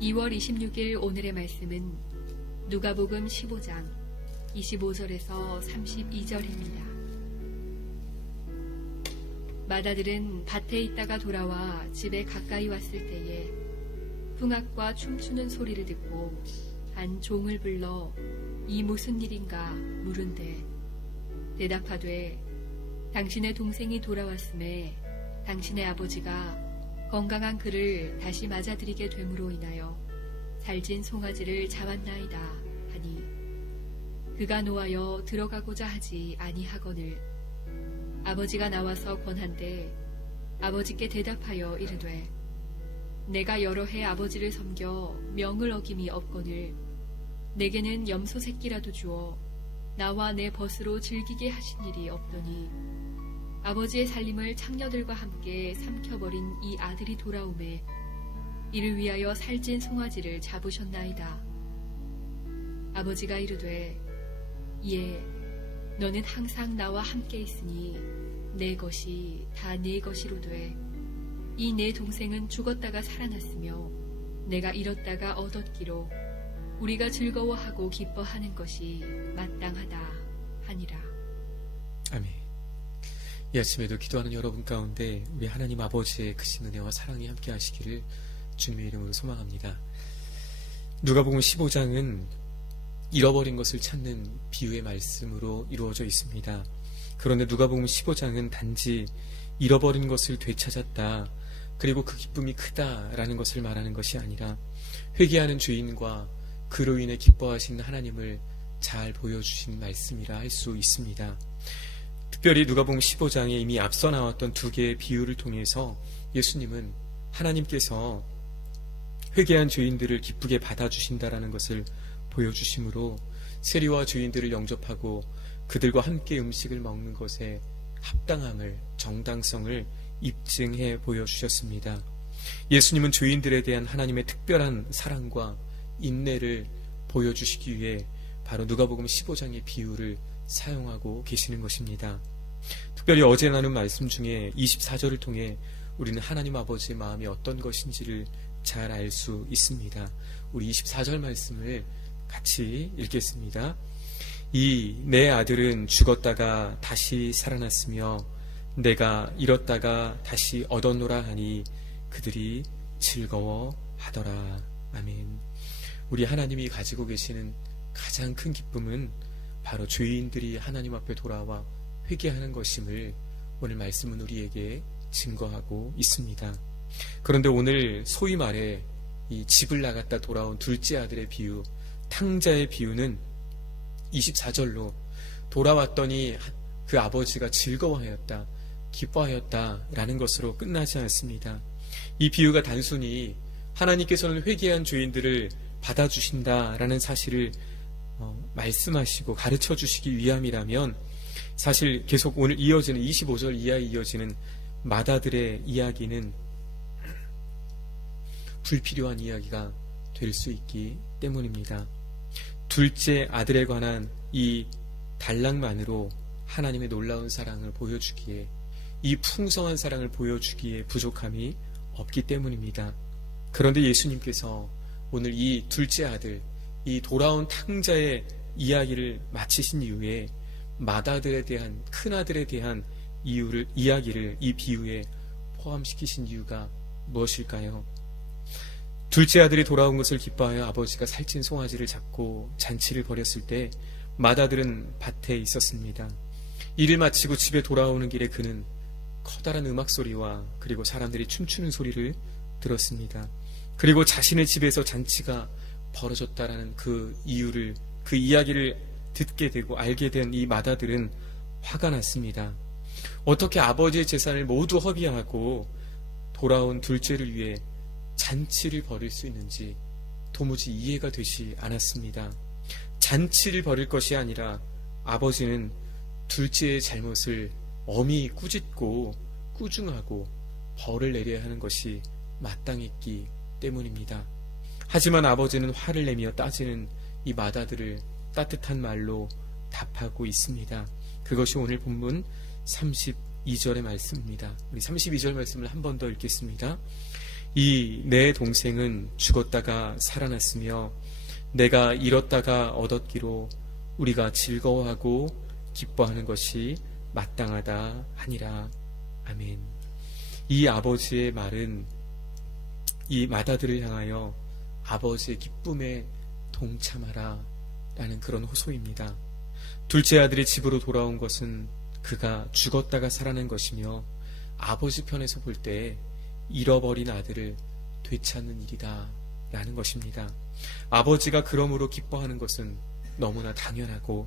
2월 26일 오늘의 말씀은 누가복음 15장 25절에서 32절입니다. 마다들은 밭에 있다가 돌아와 집에 가까이 왔을 때에 풍악과 춤추는 소리를 듣고 한 종을 불러 이 무슨 일인가 물은데 대답하되 당신의 동생이 돌아왔음에 당신의 아버지가 건강한 그를 다시 맞아들이게 됨으로 인하여 살찐 송아지를 잡았나이다 하니 그가 노하여 들어가고자 하지 아니하거늘 아버지가 나와서 권한대 아버지께 대답하여 이르되 내가 여러 해 아버지를 섬겨 명을 어김이 없거늘 내게는 염소 새끼라도 주어 나와 내 벗으로 즐기게 하신 일이 없더니 아버지의 살림을 창녀들과 함께 삼켜버린 이 아들이 돌아오매 이를 위하여 살찐 송아지를 잡으셨나이다. 아버지가 이르되 예, 너는 항상 나와 함께 있으니 내 것이 다 네 것이로되 이 내 동생은 죽었다가 살아났으며 내가 잃었다가 얻었기로 우리가 즐거워하고 기뻐하는 것이 마땅하다 하니라. 아멘. 이 아침에도 기도하는 여러분 가운데 우리 하나님 아버지의 크신 은혜와 사랑이 함께 하시기를 주님의 이름으로 소망합니다. 누가복음 15장은 잃어버린 것을 찾는 비유의 말씀으로 이루어져 있습니다. 그런데 누가복음 15장은 단지 잃어버린 것을 되찾았다, 그리고 그 기쁨이 크다라는 것을 말하는 것이 아니라 회개하는 죄인과 그로 인해 기뻐하시는 하나님을 잘 보여주신 말씀이라 할 수 있습니다. 특별히 누가복음 15장에 이미 앞서 나왔던 두 개의 비유를 통해서 예수님은 하나님께서 회개한 죄인들을 기쁘게 받아주신다라는 것을 보여주심으로 세리와 죄인들을 영접하고 그들과 함께 음식을 먹는 것에 합당함을, 정당성을 입증해 보여주셨습니다. 예수님은 죄인들에 대한 하나님의 특별한 사랑과 인내를 보여주시기 위해 바로 누가복음 15장의 비유를 사용하고 계시는 것입니다. 특별히 어제 나눈 말씀 중에 24절을 통해 우리는 하나님 아버지의 마음이 어떤 것인지를 잘 알 수 있습니다. 우리 24절 말씀을 같이 읽겠습니다. 이 내 아들은 죽었다가 다시 살아났으며 내가 잃었다가 다시 얻었노라 하니 그들이 즐거워하더라. 아멘. 우리 하나님이 가지고 계시는 가장 큰 기쁨은 바로 죄인들이 하나님 앞에 돌아와 회개하는 것임을 오늘 말씀은 우리에게 증거하고 있습니다. 그런데 오늘 소위 말해 이 집을 나갔다 돌아온 둘째 아들의 비유, 탕자의 비유는 24절로 돌아왔더니 그 아버지가 즐거워하였다, 기뻐하였다라는 것으로 끝나지 않습니다. 이 비유가 단순히 하나님께서는 회개한 죄인들을 받아주신다라는 사실을 말씀하시고 가르쳐 주시기 위함이라면 사실 계속 오늘 이어지는 25절 이하에 이어지는 마다들의 이야기는 불필요한 이야기가 될 수 있기 때문입니다. 둘째 아들에 관한 이 단락만으로 하나님의 놀라운 사랑을 보여주기에, 이 풍성한 사랑을 보여주기에 부족함이 없기 때문입니다. 그런데 예수님께서 오늘 이 둘째 아들, 이 돌아온 탕자의 이야기를 마치신 이후에 맏아들에 대한, 큰아들에 대한 이야기를 이 비유에 포함시키신 이유가 무엇일까요? 둘째 아들이 돌아온 것을 기뻐하여 아버지가 살찐 송아지를 잡고 잔치를 벌였을 때 맏아들은 밭에 있었습니다. 일을 마치고 집에 돌아오는 길에 그는 커다란 음악 소리와 그리고 사람들이 춤추는 소리를 들었습니다. 그리고 자신의 집에서 잔치가 벌어졌다라는 그 이유를, 그 이야기를 듣게 되고 알게 된 이 맏아들은 화가 났습니다. 어떻게 아버지의 재산을 모두 허비하고 돌아온 둘째를 위해 잔치를 벌일 수 있는지 도무지 이해가 되지 않았습니다. 잔치를 벌일 것이 아니라 아버지는 둘째의 잘못을 엄히 꾸짖고 꾸중하고 벌을 내려야 하는 것이 마땅했기 때문입니다. 하지만 아버지는 화를 내며 따지는 이 맏아들을 따뜻한 말로 답하고 있습니다. 그것이 오늘 본문 32절의 말씀입니다. 우리 32절 말씀을 한 번 더 읽겠습니다. 이 내 동생은 죽었다가 살아났으며 내가 잃었다가 얻었기로 우리가 즐거워하고 기뻐하는 것이 마땅하다 하니라. 아멘. 이 아버지의 말은 이 맏아들을 향하여 아버지의 기쁨에 동참하라 라는 그런 호소입니다. 둘째 아들이 집으로 돌아온 것은 그가 죽었다가 살아난 것이며 아버지 편에서 볼 때 잃어버린 아들을 되찾는 일이다 라는 것입니다. 아버지가 그러므로 기뻐하는 것은 너무나 당연하고,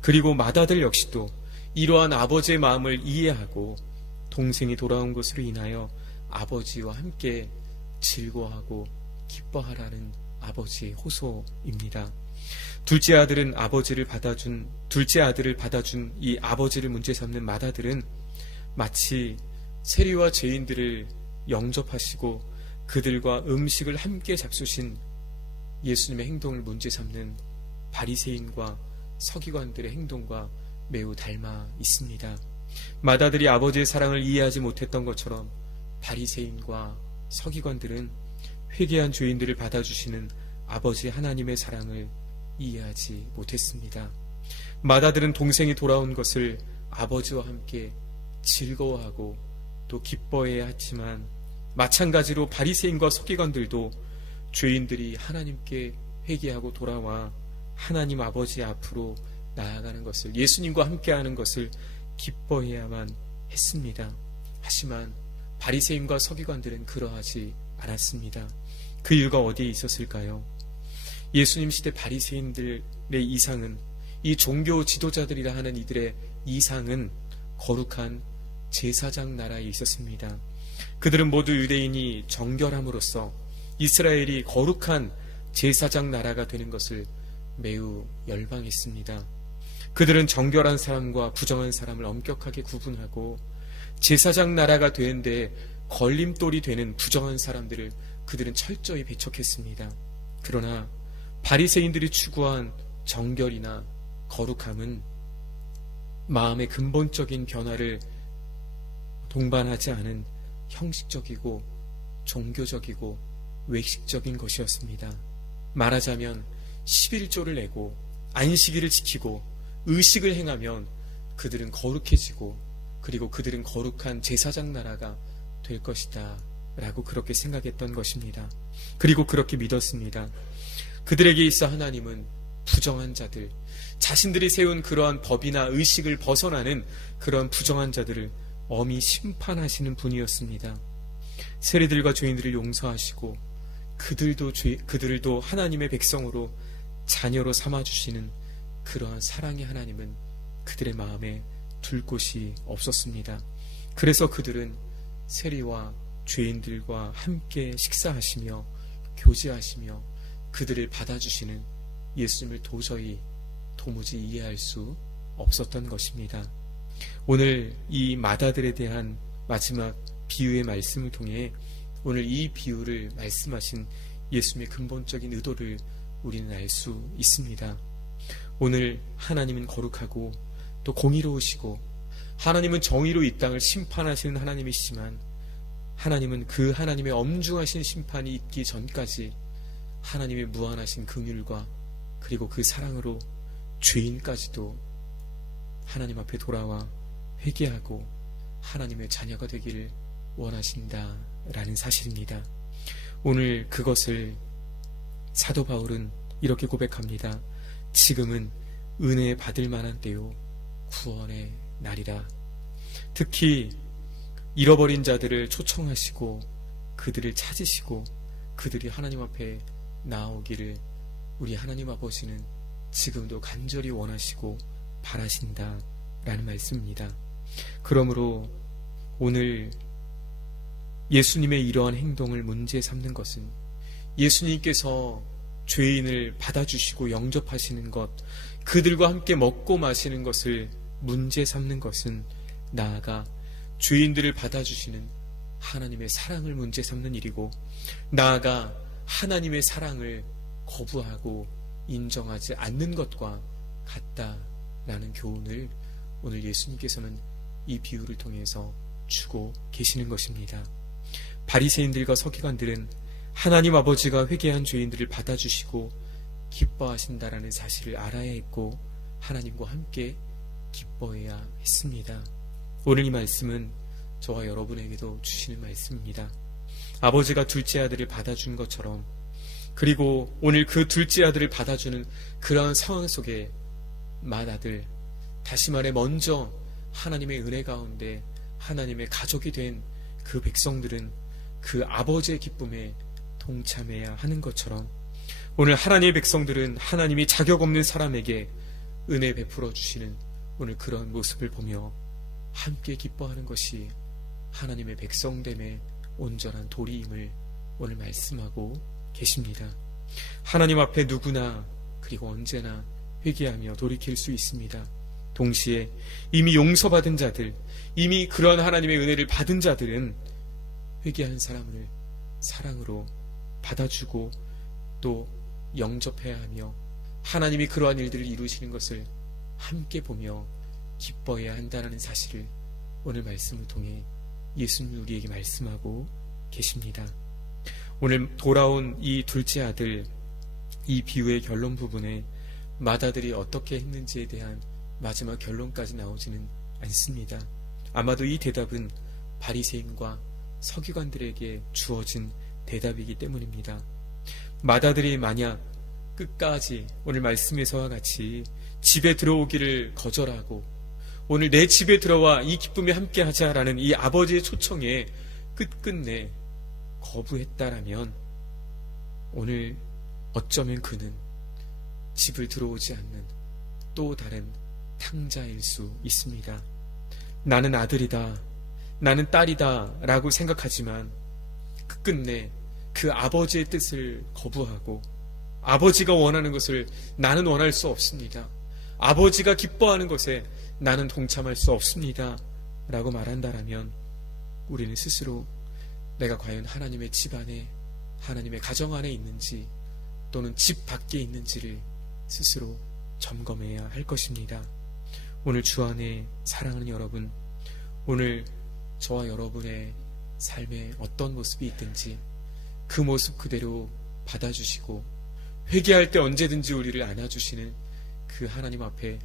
그리고 맏아들 역시도 이러한 아버지의 마음을 이해하고 동생이 돌아온 것으로 인하여 아버지와 함께 즐거워하고 기뻐하라는 아버지의 호소입니다. 둘째 아들을 받아준 이 아버지를 문제 삼는 맏아들은 마치 세리와 죄인들을 영접하시고 그들과 음식을 함께 잡수신 예수님의 행동을 문제 삼는 바리새인과 서기관들의 행동과 매우 닮아 있습니다. 맏아들이 아버지의 사랑을 이해하지 못했던 것처럼 바리새인과 서기관들은 회개한 죄인들을 받아주시는 아버지 하나님의 사랑을 이해하지 못했습니다. 맏아들은 동생이 돌아온 것을 아버지와 함께 즐거워하고 또 기뻐해야 했지만, 마찬가지로 바리새인과 서기관들도 죄인들이 하나님께 회개하고 돌아와 하나님 아버지 앞으로 나아가는 것을, 예수님과 함께하는 것을 기뻐해야만 했습니다. 하지만 바리새인과 서기관들은 그러하지 않았습니다. 그 이유가 어디에 있었을까요? 예수님 시대 바리새인들의 이상은, 이 종교 지도자들이라 하는 이들의 이상은 거룩한 제사장 나라에 있었습니다. 그들은 모두 유대인이 정결함으로써 이스라엘이 거룩한 제사장 나라가 되는 것을 매우 열망했습니다. 그들은 정결한 사람과 부정한 사람을 엄격하게 구분하고 제사장 나라가 되는데 걸림돌이 되는 부정한 사람들을 그들은 철저히 배척했습니다. 그러나 바리새인들이 추구한 정결이나 거룩함은 마음의 근본적인 변화를 동반하지 않은 형식적이고 종교적이고 외식적인 것이었습니다. 말하자면 11조를 내고 안식일을 지키고 의식을 행하면 그들은 거룩해지고, 그리고 그들은 거룩한 제사장 나라가 될 것이다 라고 그렇게 생각했던 것입니다. 그리고 그렇게 믿었습니다. 그들에게 있어 하나님은 부정한 자들, 자신들이 세운 그러한 법이나 의식을 벗어나는 그런 부정한 자들을 엄히 심판하시는 분이었습니다. 세리들과 죄인들을 용서하시고 그들도 하나님의 백성으로 자녀로 삼아주시는 그러한 사랑의 하나님은 그들의 마음에 둘 곳이 없었습니다. 그래서 그들은 세리와 죄인들과 함께 식사하시며 교제하시며 그들을 받아주시는 예수님을 도무지 이해할 수 없었던 것입니다. 오늘 이 맏아들에 대한 마지막 비유의 말씀을 통해 오늘 이 비유를 말씀하신 예수님의 근본적인 의도를 우리는 알 수 있습니다. 오늘 하나님은 거룩하고 또 공의로우시고 하나님은 정의로 이 땅을 심판하시는 하나님이시지만, 하나님은 그 하나님의 엄중하신 심판이 있기 전까지 하나님의 무한하신 긍휼과 그리고 그 사랑으로 죄인까지도 하나님 앞에 돌아와 회개하고 하나님의 자녀가 되기를 원하신다라는 사실입니다. 오늘 그것을 사도 바울은 이렇게 고백합니다. 지금은 은혜 받을 만한 때요 구원의 날이라. 특히 잃어버린 자들을 초청하시고 그들을 찾으시고 그들이 하나님 앞에 나오기를 우리 하나님 아버지는 지금도 간절히 원하시고 바라신다라는 말씀입니다. 그러므로 오늘 예수님의 이러한 행동을 문제 삼는 것은, 예수님께서 죄인을 받아주시고 영접하시는 것, 그들과 함께 먹고 마시는 것을 문제 삼는 것은 나아가 죄인들을 받아주시는 하나님의 사랑을 문제 삼는 일이고, 나아가 하나님의 사랑을 거부하고 인정하지 않는 것과 같다라는 교훈을 오늘 예수님께서는 이 비유를 통해서 주고 계시는 것입니다. 바리새인들과 서기관들은 하나님 아버지가 회개한 죄인들을 받아주시고 기뻐하신다라는 사실을 알아야 했고 하나님과 함께 기뻐해야 했습니다. 오늘 이 말씀은 저와 여러분에게도 주시는 말씀입니다. 아버지가 둘째 아들을 받아준 것처럼, 그리고 오늘 그 둘째 아들을 받아주는 그러한 상황 속에 맏아들, 다시 말해 먼저 하나님의 은혜 가운데 하나님의 가족이 된 그 백성들은 그 아버지의 기쁨에 동참해야 하는 것처럼, 오늘 하나님의 백성들은 하나님이 자격 없는 사람에게 은혜 베풀어 주시는 오늘 그런 모습을 보며 함께 기뻐하는 것이 하나님의 백성됨의 온전한 도리임을 오늘 말씀하고 계십니다. 하나님 앞에 누구나 그리고 언제나 회개하며 돌이킬 수 있습니다. 동시에 이미 용서받은 자들, 이미 그러한 하나님의 은혜를 받은 자들은 회개한 사람을 사랑으로 받아주고 또 영접해야 하며 하나님이 그러한 일들을 이루시는 것을 함께 보며 기뻐해야 한다는 사실을 오늘 말씀을 통해 예수님이 우리에게 말씀하고 계십니다. 오늘 돌아온 이 둘째 아들, 이 비유의 결론 부분에 맏아들이 어떻게 했는지에 대한 마지막 결론까지 나오지는 않습니다. 아마도 이 대답은 바리새인과 서기관들에게 주어진 대답이기 때문입니다. 맏아들이 만약 끝까지 오늘 말씀에서와 같이 집에 들어오기를 거절하고 오늘 내 집에 들어와 이 기쁨에 함께 하자라는 이 아버지의 초청에 끝끝내 거부했다라면 오늘 어쩌면 그는 집을 들어오지 않는 또 다른 탕자일 수 있습니다. 나는 아들이다, 나는 딸이다 라고 생각하지만 끝끝내 그 아버지의 뜻을 거부하고 아버지가 원하는 것을 나는 원할 수 없습니다, 아버지가 기뻐하는 것에 나는 동참할 수 없습니다 라고 말한다라면 우리는 스스로 내가 과연 하나님의 집 안에, 하나님의 가정 안에 있는지 또는 집 밖에 있는지를 스스로 점검해야 할 것입니다. 오늘 주 안에 사랑하는 여러분, 오늘 저와 여러분의 삶에 어떤 모습이 있든지 그 모습 그대로 받아주시고 회개할 때 언제든지 우리를 안아주시는 그 하나님 앞에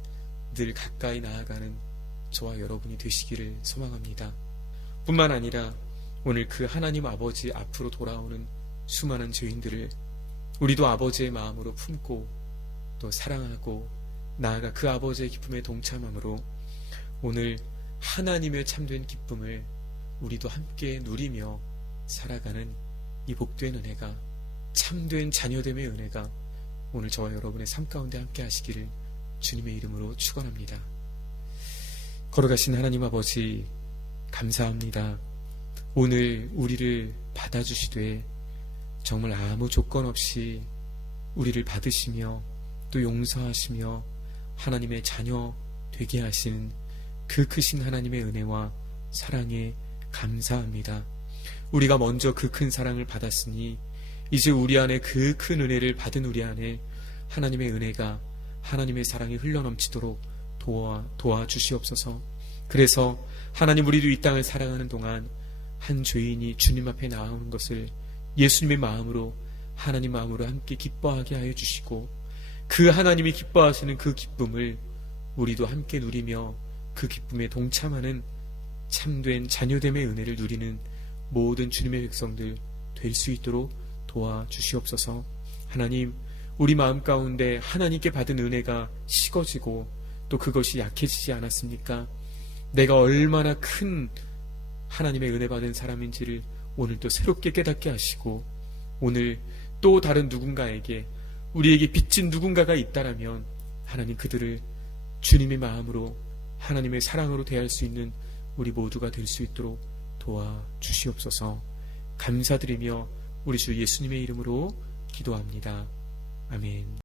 늘 가까이 나아가는 저와 여러분이 되시기를 소망합니다. 뿐만 아니라 오늘 그 하나님 아버지 앞으로 돌아오는 수많은 죄인들을 우리도 아버지의 마음으로 품고 또 사랑하고 나아가 그 아버지의 기쁨에 동참함으로 오늘 하나님의 참된 기쁨을 우리도 함께 누리며 살아가는 이 복된 은혜가, 참된 자녀됨의 은혜가 오늘 저와 여러분의 삶 가운데 함께 하시기를 주님의 이름으로 축원합니다. 걸어가신 하나님 아버지 감사합니다. 오늘 우리를 받아주시되 정말 아무 조건 없이 우리를 받으시며 또 용서하시며 하나님의 자녀 되게 하시는 그 크신 하나님의 은혜와 사랑에 감사합니다. 우리가 먼저 그 큰 사랑을 받았으니 이제 우리 안에 그 큰 은혜를 받은 우리 안에 하나님의 은혜가, 하나님의 사랑이 흘러넘치도록 도와주시옵소서. 그래서 하나님, 우리도 이 땅을 살아가는 동안 한 죄인이 주님 앞에 나오는 것을 예수님의 마음으로, 하나님 마음으로 함께 기뻐하게 하여 주시고 그 하나님이 기뻐하시는 그 기쁨을 우리도 함께 누리며 그 기쁨에 동참하는 참된 자녀됨의 은혜를 누리는 모든 주님의 백성들 될 수 있도록 도와주시옵소서. 하나님, 우리 마음 가운데 하나님께 받은 은혜가 식어지고 또 그것이 약해지지 않았습니까? 내가 얼마나 큰 하나님의 은혜 받은 사람인지를 오늘 또 새롭게 깨닫게 하시고 오늘 또 다른 누군가에게, 우리에게 빚진 누군가가 있다라면 하나님 그들을 주님의 마음으로, 하나님의 사랑으로 대할 수 있는 우리 모두가 될 수 있도록 도와주시옵소서. 감사드리며 우리 주 예수님의 이름으로 기도합니다. 아멘.